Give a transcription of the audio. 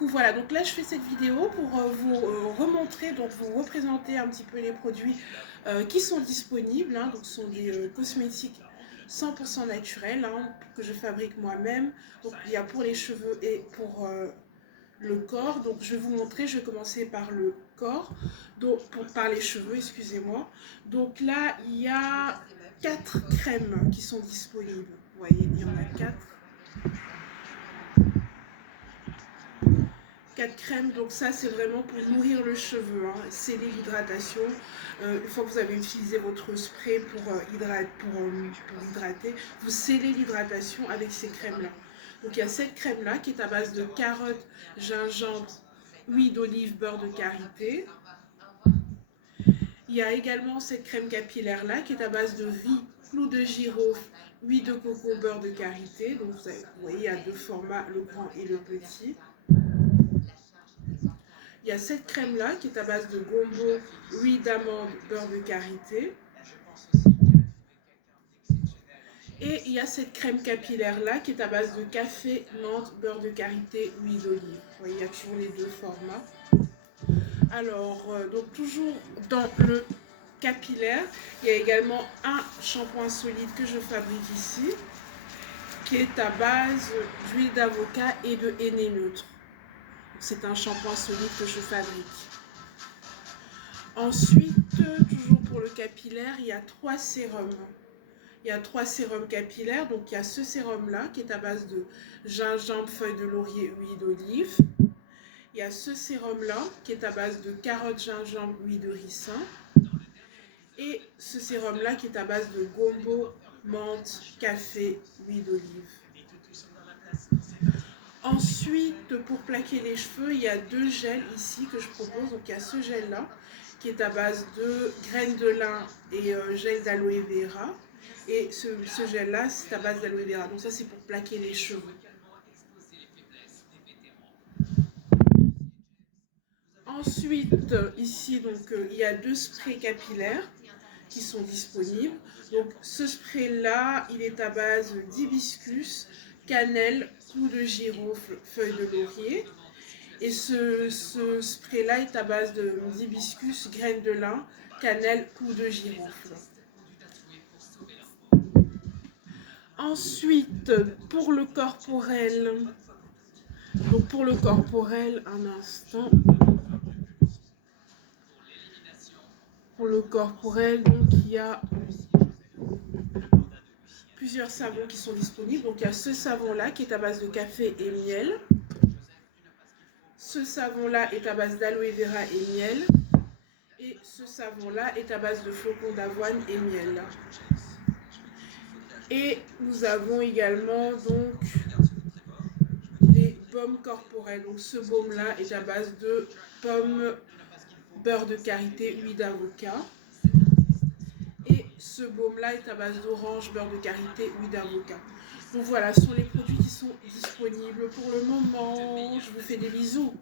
beaucoup. Voilà, donc là je fais cette vidéo pour vous remontrer, donc vous représenter un petit peu les produits qui sont disponibles. Hein. Donc ce sont des cosmétiques 100% naturels que je fabrique moi-même. Donc il y a pour les cheveux et pour le corps. Donc je vais vous montrer, je vais commencer par le corps, donc par les cheveux, excusez-moi. Donc là il y a 4 crèmes qui sont disponibles. Vous voyez, il y en a 4 crèmes, donc ça c'est vraiment pour nourrir le cheveu, hein, sceller l'hydratation. Une fois que vous avez utilisé votre spray pour hydrater, vous scellez l'hydratation avec ces crèmes là. Donc il y a cette crème là qui est à base de carottes, gingembre, huile d'olive, beurre de karité. Il y a également cette crème capillaire là qui est à base de riz, clou de girofle, huile de coco, beurre de karité. Donc vous voyez, il y a 2 formats, le grand et le petit. Il y a cette crème là qui est à base de gombo, huile d'amande, beurre de karité. Et il y a cette crème capillaire là qui est à base de café, menthe, beurre de karité, huile d'olive. Vous voyez, il y a toujours les 2 formats. Alors, donc toujours dans le capillaire, il y a également un shampoing solide que je fabrique ici, qui est à base d'huile d'avocat et de henné neutre. C'est un shampoing solide que je fabrique. Ensuite, toujours pour le capillaire, il y a 3 sérums. Il y a 3 sérums capillaires. Donc, il y a ce sérum-là qui est à base de gingembre, feuilles de laurier, huile d'olive. Il y a ce sérum-là qui est à base de carottes, gingembre, huile de ricin. Et ce sérum-là qui est à base de gombo, menthe, café, huile d'olive. Ensuite, pour plaquer les cheveux, il y a 2 gels ici que je propose. Donc, il y a ce gel-là qui est à base de graines de lin et gel d'aloe vera. Et ce gel-là, c'est à base d'aloe vera. Donc, ça, c'est pour plaquer les cheveux. Ensuite, ici, donc, il y a 2 sprays capillaires qui sont disponibles. Donc, ce spray-là, il est à base d'hibiscus, cannelle, clou de girofle, feuille de laurier. Et ce spray-là est à base d'hibiscus, graines de lin, cannelle, clou de girofle. Ensuite, pour le corporel, donc pour le corporel, un instant. Pour le corporel, donc il y a plusieurs savons qui sont disponibles. Donc il y a ce savon-là qui est à base de café et miel. Ce savon-là est à base d'aloe vera et miel. Et ce savon-là est à base de flocons d'avoine et miel. Et nous avons également donc les baumes corporels. Donc ce baume-là est à base de pommes, beurre de karité, huile d'avocat. Et ce baume-là est à base d'orange, beurre de karité, huile d'avocat. Donc voilà, ce sont les produits qui sont disponibles pour le moment. Je vous fais des bisous.